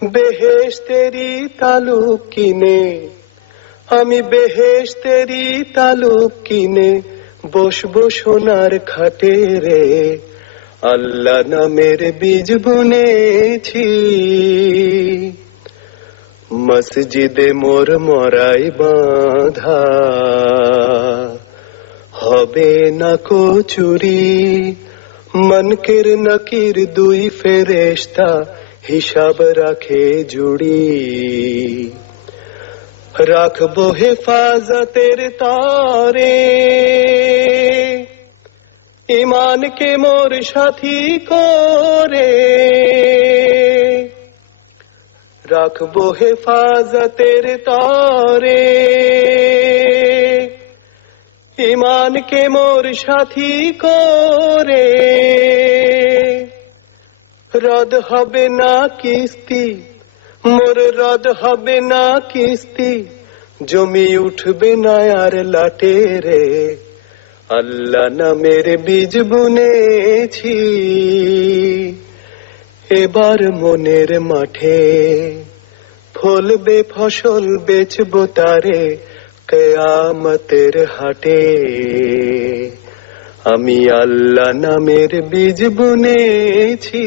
বেহেশতেরি তালুক কিনে, আমি বেহেশতেরি তালুক কিনে বসবো সোনার খাটে রে। আল্লাহ নামের বীজ বুনেছি, মসজিদে মোর মরাই বাঁধা। হবে না কো চুরি, মনকির নকির দুই ফেরেশতা হিসাব রাখে জুড়ি। রাখবো হেফাজতের তারে, ইমানকে মোর সাথী করে। রাখবো হেফাজতের তারে, ইমানকে মোর সাথী করে। রদ হবে না কিস্তি, মোর রদ হবে না কিস্তি, জমি উঠবে না আর লাটে রে। আল্লাহ নামের বীজ বুনেছি, এবার মনের মাঠে ফলবে ফসল, বেচবো তারে কিয়ামতের হাটে। আমি আল্লাহ নামের বীজ বুনেছি।